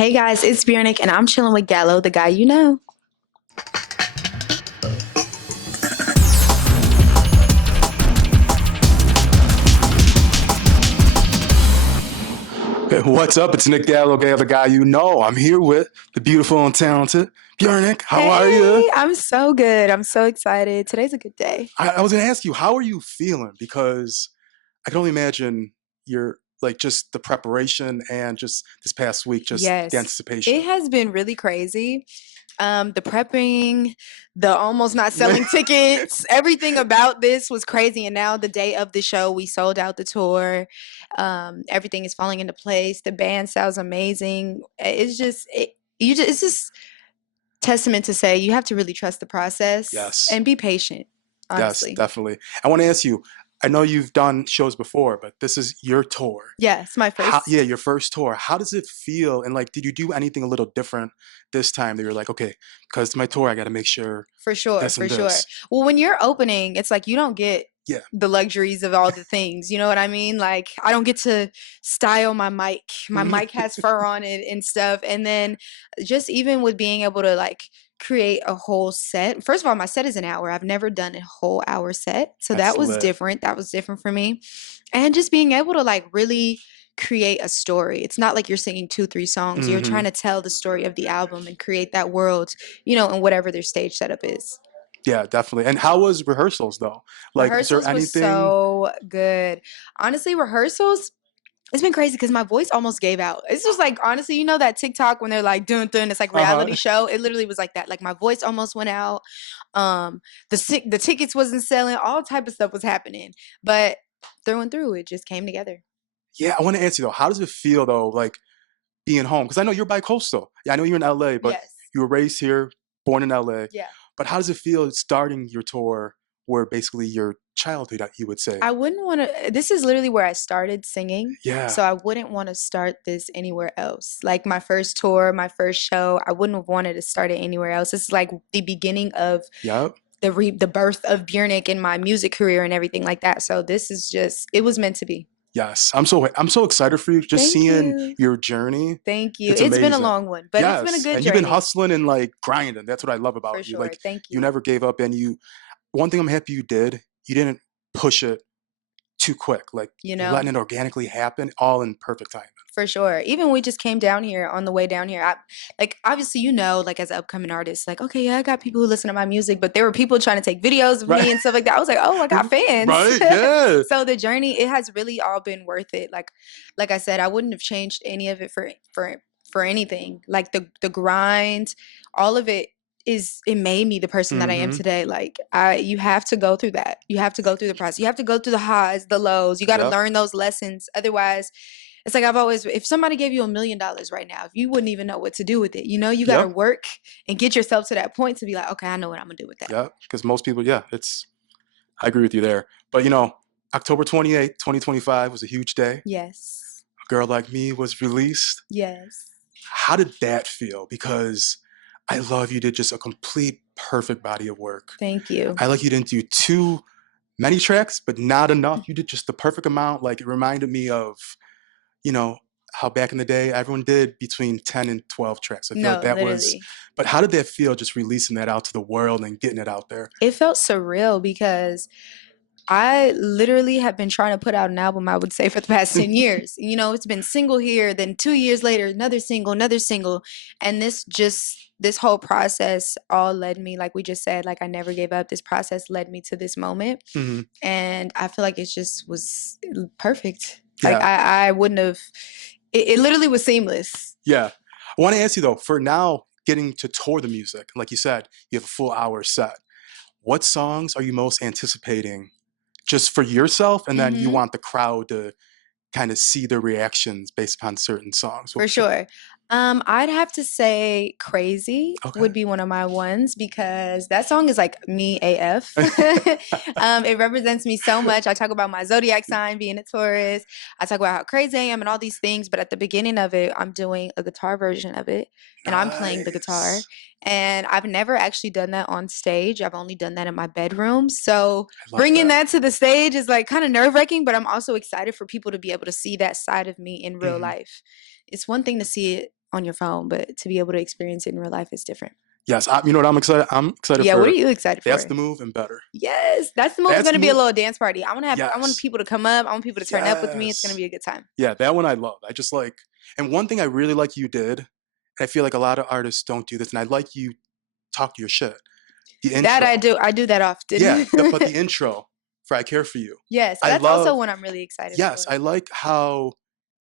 Hey guys, it's BJRNCK and I'm chilling with Gallo, the guy you know. What's up? It's Nick Gallo, the guy you know. I'm here with the beautiful and talented BJRNCK. How are you? Hey, I'm so good. I'm so excited. Today's a good day. I was going to ask you, how are you feeling? Because I can only imagine you're like just the preparation and just this past week, just the Yes, anticipation. it has been really crazy. The prepping, the almost not selling tickets, everything about this was crazy. And now the day of the show, we sold out the tour. Everything is falling into place. The band sounds amazing. It's just testament to say you have to really trust the process Yes, and be patient, yes, honestly. definitely. I want to ask you, I know you've done shows before, but this is your tour. Yeah, it's my Yeah, first. your first tour. How does it feel? And like, did you do anything a little different this time that you're like, okay, because it's my tour, I got to make sure For sure, this for and sure. this. Well, when you're opening, it's like you don't get Yeah. the luxuries of all the things. You know what I mean? Like I don't get to style my mic. My mic has fur on it and stuff. And then just even with being able to like create a whole set. First of all, my set is an hour. I've never done a whole hour set. So that That's was lit. different. That was different for me. And just being able to like really create a story. It's not like you're singing two, three songs. You're Hmm. trying to tell the story of the album and create that world, and whatever their stage setup is. Yeah, definitely. And how was rehearsals though? Like, was there Rehearsals was anything? so good. Honestly, rehearsals, it's been crazy because my voice almost gave out. It's just like, honestly, you know that TikTok when they're like, dun dun, it's like reality Uh-huh. show. It literally was like that. Like my voice almost went out. Um, the tickets wasn't selling. All type of stuff was happening. But through and through, it just came together. Yeah, I want to ask you though, how does it feel though, like being home? Because I know you're bi-coastal. Yeah, I know you're in LA, but Yes. you were raised here, born in LA. Yeah. But how does it feel starting your tour where basically your childhood, you would say? I wouldn't want to. This is literally where I started singing. Yeah. So I wouldn't want to start this anywhere else. Like my first tour, my first show, I wouldn't have wanted to start it anywhere else. This is like the beginning of Yep. the birth of BJRNCK and my music career and everything like that. So this is just it was meant to be. Yes. I'm so excited for you. Just Thank seeing you. your journey. Thank you. It's It's been a amazing. long one, but it's been a Yes. good And you've been journey hustling and like grinding. That's what I love for about you. sure. Like Thank you you. never gave up and one thing I'm happy you didn't push it too quick. Like You you're know? letting it organically happen all in perfect timing. For sure. Even when we just came down here on the way down here. Like obviously like as an upcoming artist, like, okay, yeah, I got people who listen to my music, but there were people trying to take videos of Right. me and stuff like that. I was like, oh, I got fans. Right. Yeah. So the journey, it has really all been worth it. Like I said, I wouldn't have changed any of it for anything. Like the grind, all of it it made me the person that I am Mm-hmm. today. Like you have to go through that. You have to go through the process. You have to go through the highs, the lows. You got to Yep. learn those lessons. Otherwise, it's like I've always, if somebody gave you $1 million right now, if you wouldn't even know what to do with it, you got to Yep. work and get yourself to that point to be like, okay, I know what I'm gonna do with that. Yep. Because most people, yeah, I agree with you there. But October 28th, 2025 was a huge day. Yes. A Girl Like Me was released. Yes. How did that feel? Because I love you did just a complete perfect body of work. Thank you. I like you didn't do too many tracks, but not enough. You did just the perfect amount. Like it reminded me of, you know, how back in the day everyone did between 10 and 12 tracks. I feel like No, that was, literally. but how did that feel just releasing that out to the world and getting it out there? It felt surreal because I literally have been trying to put out an album, I would say, for the past 10 years. It's been single here, then 2 years later, another single, another single. And this whole process all led me, like we just said, like I never gave up. This process led me to this moment. Hmm. And I feel like it just was perfect. Like Yeah. I wouldn't have, it literally was seamless. Yeah. I want to ask you though, for now getting to tour the music, like you said, you have a full hour set. What songs are you most anticipating just for yourself? And then you Hmm. want the crowd to kind of see their reactions based upon certain songs. For sure. I'd have to say Crazy Okay. would be one of my ones because that song is like me AF. It represents me so much. I talk about my zodiac sign being a Taurus. I talk about how crazy I am and all these things. But at the beginning of it, I'm doing a guitar version of it and I'm playing the guitar. Nice. And I've never actually done that on stage. I've only done that in my bedroom. So I love bringing that. that to the stage is like kind of nerve wracking, but I'm also excited for people to be able to see that side of me in real Hmm. life. It's one thing to see it on your phone, but to be able to experience it in real life is different. Yes, you know what I'm excited. I'm excited Yeah, what are for. you excited That's for? the move and better. Yes, that's the move. It's That's gonna the be a move. little dance party. I want Yes, people to come up. I want people to turn up with me. It's gonna yes, be a good time. yeah. That one I love. I just like, and one thing I really like you did. I feel like a lot of artists don't do this, and I like you talk your shit. The That I intro, do. I do that yeah. often. But the intro for "I Care for You," Yes, I that's also love. one I'm really excited Yes, for. I like how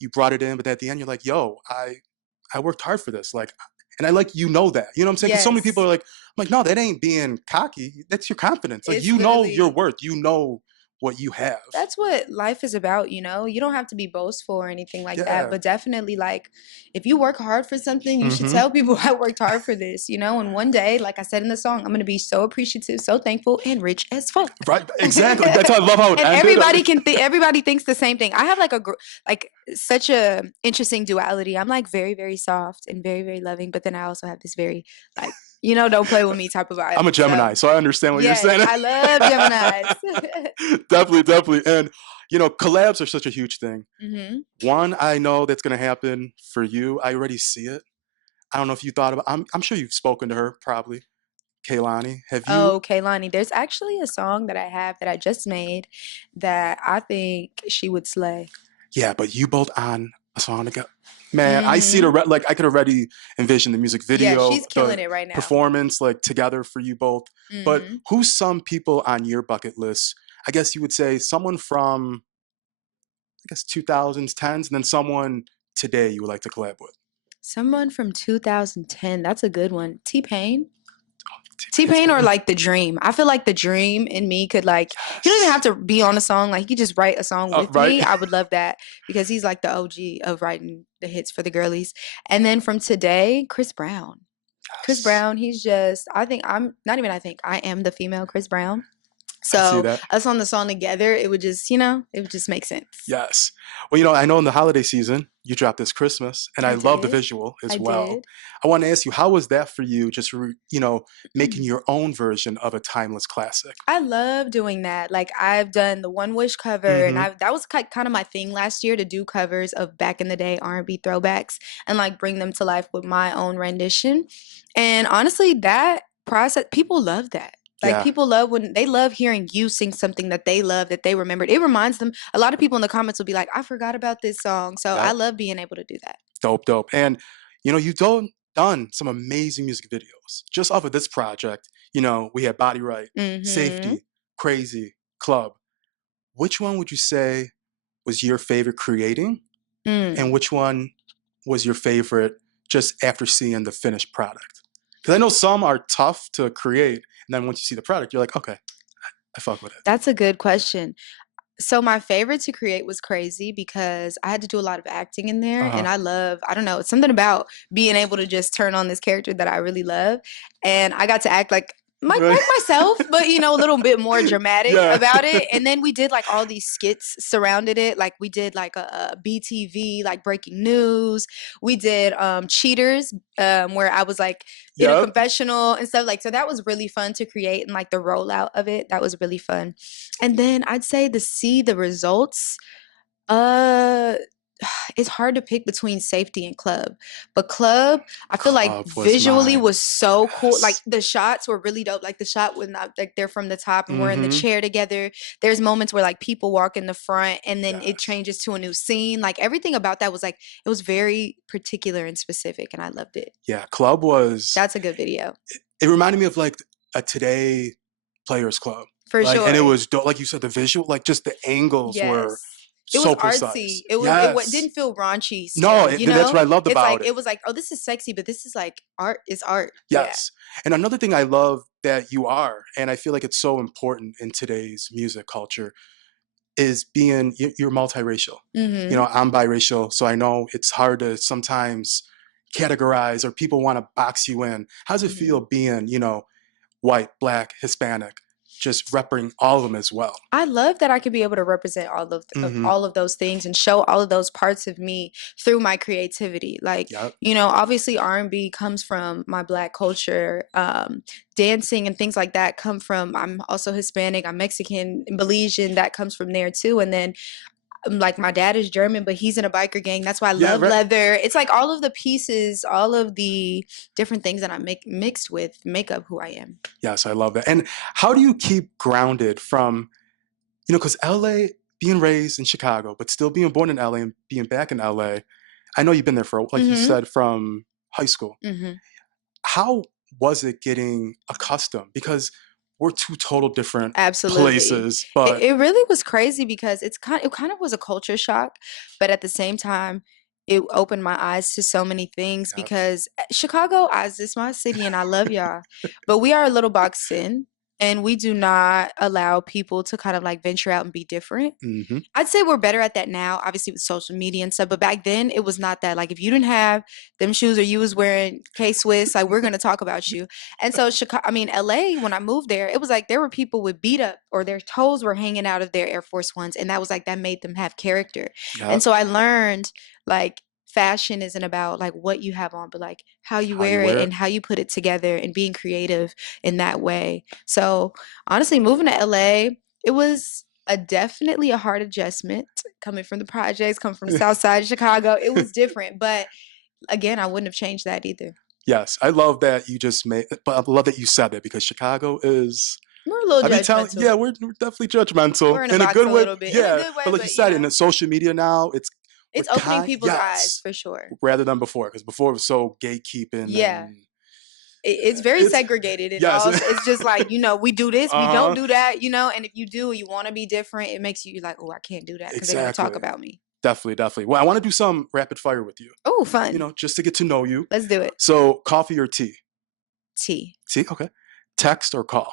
you brought it in, but at the end you're like, "Yo, I worked hard for this." Like, and I like that. You know what I'm saying? Because so many people Yes, are like, I'm like, no, that ain't being cocky. That's your confidence. Like, it's you know your literally worth. You know what you have. that's what life is about, you know? You don't have to be boastful or anything like that, Yeah. but definitely like if you work hard for something, you should Mm-hmm. tell people I worked hard for this, you know? And one day, like I said in the song, I'm gonna be so appreciative, so thankful, and rich as fuck. Right. Exactly. That's how I love how it And ended. everybody thinks the same thing. I have like like such a interesting duality. I'm like very, very soft and very, very loving, but then I also have this very like, you know, don't play with me type of vibe. I'm a So Gemini, so I understand what you're yes, saying. I love Geminis. Definitely, definitely. And, collabs are such a huge thing. Hmm. One, I know that's going to happen for you. I already see it. I don't know if you thought about. I'm sure you've spoken to her, probably. Kaylani, have you? Oh, Kaylani, there's actually a song that I have that I just made that I think she would slay. Yeah, but you both on a song together. Man, I see Hmm. like I could already envision the music Yeah, video, she's killing the it right now. performance, like together for you both. But Hmm. who's some people on your bucket list? I guess you would say someone from, I guess, 2000s, 10s, and then someone today you would like to collab with. Someone from 2010. That's a good one. T-Pain. T-Pain's T-Pain or good. like The Dream. I feel like The Dream and me could like you don't even Yes. have to be on a song. Like you just write a song with Right. me. I would love that because he's like the OG of writing the hits for the girlies. And then from today, Chris Brown. Chris Yes. Brown, he's just I think I'm not even I think I am the female Chris Brown. I see So that. us on the song together, it would just, you know, it would just make sense. Yes. Well, I know in the holiday season you dropped this Christmas, and I I love the did. visual as I well. did. I want to ask you, how was that for you? Just making Mm. your own version of a timeless classic. I love doing that. Like I've done the One Wish cover, and Mm-hmm. I that was kind of my thing last year to do covers of back in the day R&B throwbacks and like bring them to life with my own rendition. And honestly, that process, people love that. Like Yeah. people love when they love hearing you sing something that they love that they remembered. It reminds them. A lot of people in the comments will be like, "I forgot about this song." So I Yep. love being able to do that. Dope, dope. And you've done some amazing music videos just off of this project. We had Body Right, Mm-hmm. Safety, Crazy, Club. Which one would you say was your favorite creating, and Mm. which one was your favorite just after seeing the finished product? Because I know some are tough to create, and then once you see the product, you're like, okay, I fuck with it. That's a good question. So my favorite to create was Crazy because I had to do a lot of acting in there Uh-huh. and I don't know, it's something about being able to just turn on this character that I really love. And I got to act like myself, but you know, a little bit more dramatic Yeah. about it. And then we did like all these skits surrounded it. Like we did like a BTV, like breaking news. We did Cheaters, where I was like in a Yep. confessional and stuff like so that was really fun to create and like the rollout of it. That was really fun. And then I'd say to see the results, uh it's hard to pick between Safety and Club. But Club, I feel like Club was visually mine. was so cool. Like Yes. the shots were really dope. Like the shot when like they're from the top and we're in the Mm-hmm. chair together. There's moments where like people walk in the front and then it Yes. changes to a new scene. Like everything about that was like it was very particular and specific and I loved it. Yeah. Club was. That's a good video. It reminded me of like a Today Players Club. For And it sure. was dope. Like you said, the visual, like just the angles were Yes. It was so artsy. precise. It Yes. didn't feel raunchy No, still, you that's know? what I loved It's like about it. it was like, "Oh, this is sexy, but this is like art is art." Yeah. Yes. And another thing I love that you are, and I feel like it's so important in today's music culture, is being you're multiracial. Mhm. I'm biracial, so I know it's hard to sometimes categorize or people want to box you in. How does it Mhm. feel being, white, black, Hispanic, just repping all of them as well? I love that I could be able to represent Hmm. all of those things and show all of those parts of me through my creativity. Like, Yep. you know, obviously R&B comes from my black culture. Dancing and things like that come from I'm also Hispanic, I'm Mexican, Belizean, that comes from there too. And then like my dad is German, but he's in a biker gang. That's why I Yeah, love right. leather. It's like all of the pieces, all of the different things that I mixed with make up who I am. Yes, I love that. And how do you keep grounded from, because LA, being raised in Chicago, but still being born in LA and being back in LA, I know you've been there for, like you Mm-hmm. said, from high school. Mm-hmm. How was it getting accustomed? Because we're two total different Absolutely. places, but It really was crazy because it kind of was a culture shock, but at the same time, it opened my eyes to so many things yeah. because Chicago, as is my city, and I love y'all, but we are a little boxed in, and we do not allow people to kind of like venture out and be different. Hmm. I'd say we're better at that now, obviously with social media and stuff. But back then, it was not that. Like, if you didn't have them shoes or you was wearing K Swiss, like we're gonna talk about you. And so, LA, when I moved there, it was like there were people with beat up or their toes were hanging out of their Air Force Ones, and that was like that made them have character. Yeah. And so I learned like fashion isn't about like what you have on, but like how you How you wear it wear it. and how you put it together and being creative in that way. So honestly, moving to LA, it was definitely a hard adjustment coming from the projects, coming from the South Side of Chicago. It was different, but again, I wouldn't have changed that either. Yes, I love that you just made, but I love that you said that because Chicago is. We're a little I mean, telling, judgmental. yeah, we're definitely judgmental We're in a in a box good a way. little bit, in a Yeah, good way, but like you but you said, in know, the social media now, we're it's opening kind, people's eyes yes, for sure. rather than before, because before it was so gatekeeping Yeah. and It's very it's segregated and yes, all. It's just like, we do this, we don't uh huh, do that, and if you do, you want to be different, it makes you like, oh, I can't do that because they're going to talk exactly, about me. definitely, definitely. Well, I want to do some rapid fire with you, Oh, fun. just to get to know you. Let's do it. So, coffee or tea? Tea. Tea, okay. Text or call?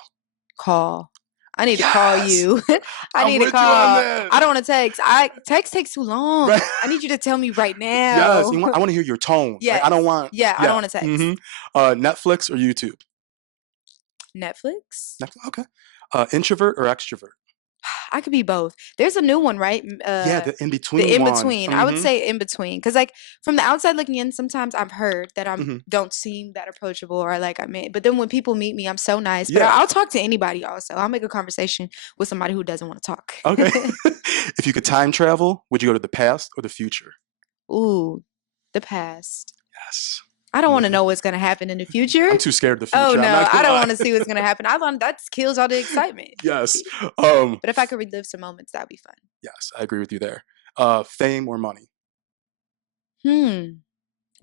Call. I need to call Yes, you. I I'm need to with you on call. that. I don't want to text. Text takes too long. Right. I need you to tell me right Yes, now. I want to hear your tone. Like I Yes. don't want. Yeah, I don't Yeah. want to text. Mm-hmm. Netflix or YouTube? Netflix? Netflix. Okay. Introvert or extrovert? I could be both. There's a new one, right? Yeah, the in The between in one. between. I would Mm-hmm. say in between, because like from the outside looking in, sometimes I've heard that I'm Mm-hmm. don't seem that approachable or like I mean. But then when people meet me, I'm so nice. But Yeah. I'll talk to anybody. Also, I'll make a conversation with somebody who doesn't want to talk. Okay. If you could time travel, would you go to the past or the future? Ooh, the past. Yes. I don't I'm want to with you. know what's going to happen in the future. I'm too scared of the Oh future. I'm no, not I gonna don't lie. want to see what's going to happen. I want that kills all the excitement. Yes. Um. But if I could relive some moments, that'd be fun. Yes, I agree with you there. Fame or money?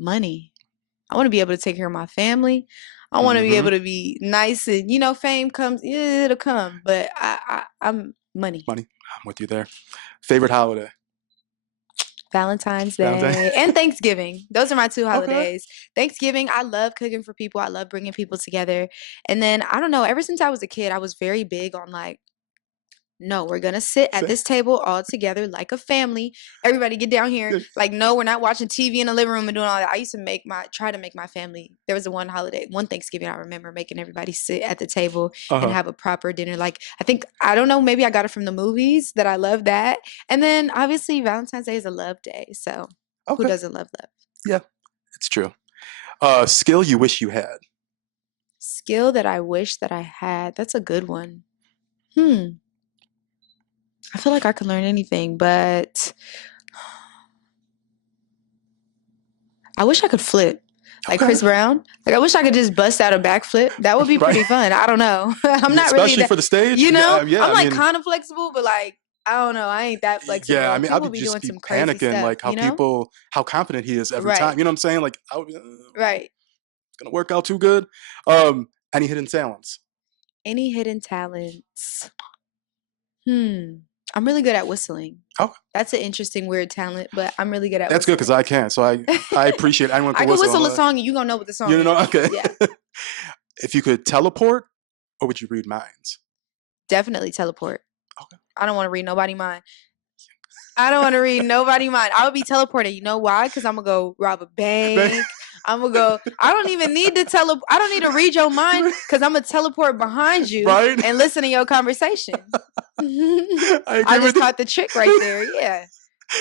Money. I want to be able to take care of my family. I want to be Mm-hmm. able to be nice and fame comes, yeah, it'll come, but I'm money. Money. I'm with you there. Favorite holiday? Valentine's Valentine. Day and Thanksgiving. Those are my two Okay. holidays. Thanksgiving, I love cooking for people. I love bringing people together. And then I don't know, ever since I was a kid, I was very big on like, no, we're gonna sit at Say- this table all together like a family. Everybody get down here. Like, no, we're not watching TV in the living room and doing all that. I used to try to make my family. There was one Thanksgiving I remember making everybody sit at the table and Uh-huh. have a proper dinner. Like, I don't know, maybe I got it from the movies that I love that. And then obviously Valentine's Day is a love day. So who Okay. doesn't love love? Yeah, it's true. Skill you wish you had. Skill that I wish that I had. That's a good one. I feel like I could learn anything, but I wish I could flip like Okay. Chris Brown. Like I wish I could just bust out a backflip. That would be Right. pretty fun. I don't know. I'm not really Especially that, for the stage. Yeah, yeah. I'm I like mean, kind of flexible, but like I don't know. I ain't that yeah. I flexible. mean, I People would be just doing be some crazy panicking, stuff, like how confident he is every Right. time. You know what I'm saying? Like, I would, Right. it's gonna work out too good. Any hidden talents? Any hidden talents? I'm really good at whistling. Oh, That's an interesting, weird talent, but I'm really good at that's good because whistling. I can't. So I appreciate anyone I can can whistle. whistle a song and you gonna know what the song You know, is. okay. Yeah. If you could teleport, or would you read minds? Definitely teleport. Okay. I don't want to read nobody mind. I don't want to read nobody mind. I would be teleported. You know why? Because I'm gonna go rob a bank. I'm gonna go. I don't even need to I don't need to read your mind because I'm gonna teleport behind you Right? and listen to your conversation. I agree I just with caught the trick right there. Yeah.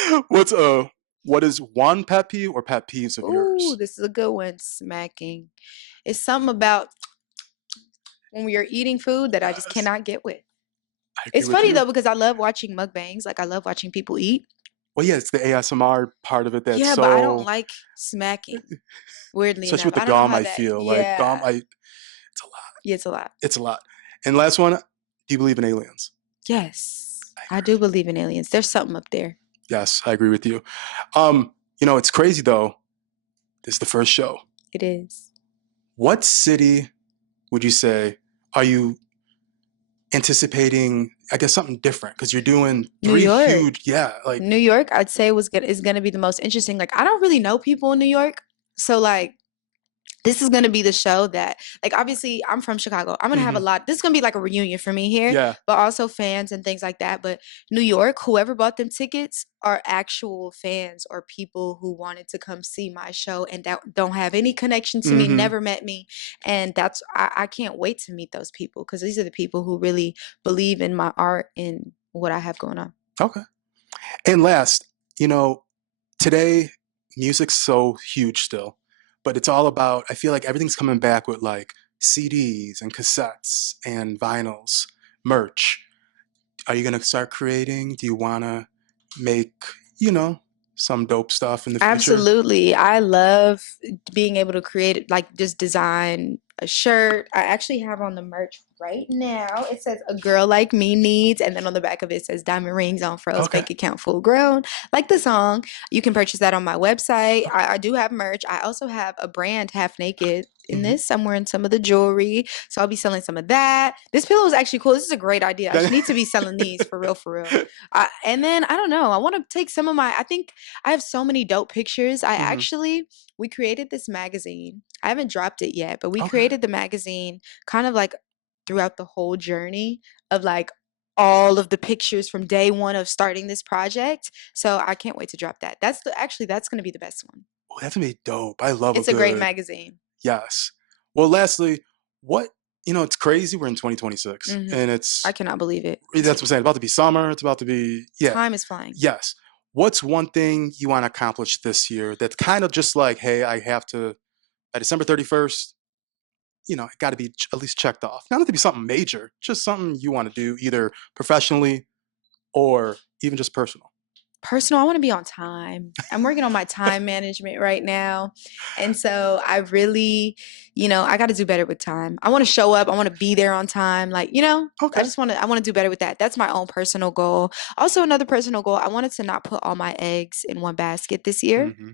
you. What is one pet peeve or pet peeves of Ooh, yours? this is a good one. Smacking. It's something about when we are eating food that I just Yes. cannot get with. I agree It's with funny you. though because I love watching mukbangs. Like I love watching people eat. Well, yeah, it's the ASMR part of it that's Yeah, but I don't so, like smacking. Weirdly especially enough, with the I don't know gum. how I that. feel like gum. Yeah, It's a lot. yeah, it's a lot. It's a lot. And last one, do you believe in aliens? Yes, I I do agree. believe in aliens. There's something up there. Yes, I agree with you. It's crazy though. This is the first show. It is. What city would you say are you anticipating? I guess something different because you're doing New three York. huge. Yeah, like New York, I'd say is gonna be the most interesting. Like, I don't really know people in New York, so like this is going to be the show that, like, obviously I'm from Chicago. I'm going to have a hmm lot. This is going to be like a reunion for me here, yeah. but also fans and things like that. But New York, whoever bought them tickets are actual fans or people who wanted to come see my show and that don't have any connection to me, hmm never met me. And I can't wait to meet those people because these are the people who really believe in my art and what I have going on. Okay. And last, you know, today music's so huge still, but it's all about. I feel like everything's coming back with like CDs and cassettes and vinyls, merch. Are you gonna start creating? Do you wanna make, you know, some dope stuff in the future? Absolutely. I love being able to create, like, just design a shirt. I actually have on the merch right now. It says "A girl like me needs," and then on the back of it says "Diamond rings on froze, Okay. bank account full grown." Like the song. You can purchase that on my website. Okay. I do have merch. I also have a brand, Half Naked, in hmm this somewhere in some of the jewelry. So I'll be selling some of that. This pillow is actually cool. This is a great idea. I need to be selling these for real, for real. And then I don't know. I want to take some of my. I think I have so many dope pictures. hmm We created this magazine. I haven't dropped it yet, but we Okay. created the magazine kind of like throughout the whole journey of like all of the pictures from day one of starting this project. So I can't wait to drop that. That's going to be the best one. Oh, that's gonna be dope. I love a It's a great good magazine. yes. Well, lastly, what it's crazy. We're in 2026, and I cannot believe it. that's what I'm saying. It's about to be summer. It's about to be yeah. Time is flying. Yes. What's one thing you want to accomplish this year that's kind of just like, hey, I have to by December 31st, it got to be at least checked off. Not have to be something major, just something you want to do either professionally or even just personal. Personal, I want to be on time. I'm working on my time management right now. And so I really, I got to do better with time. I want to show up. I want to be there on time. Like, Okay. I want to do better with that. That's my own personal goal. Also, another personal goal, I wanted to not put all my eggs in one basket this year. hmm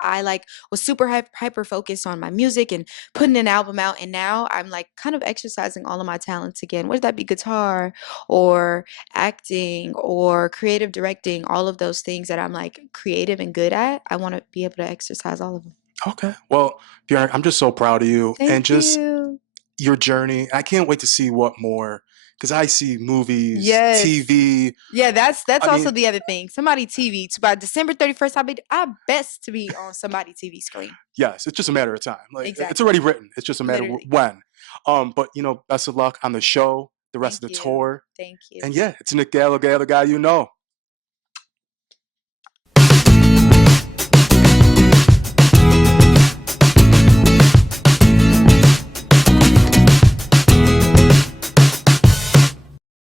I like was super hyper focused on my music and putting an album out, and now I'm like kind of exercising all of my talents again. Whether that be guitar or acting or creative directing, all of those things that I'm like creative and good at, I want to be able to exercise all of them. Okay. Well, Bjorn, I'm just so proud of you and Thank just you. your journey. I can't wait to see what more because I see movies, Yes. TV. Yeah, that's I also mean, the other thing. Somebody TV. By December 31st, I best to be on somebody TV screen. yes, it's just a matter of time. Like it's Exactly. already written. It's just a matter of Literally. when. But best of luck on the show, the rest Thank of the you. tour, Thank you. and yeah, it's Nick Gallo, Gallo, the guy you know.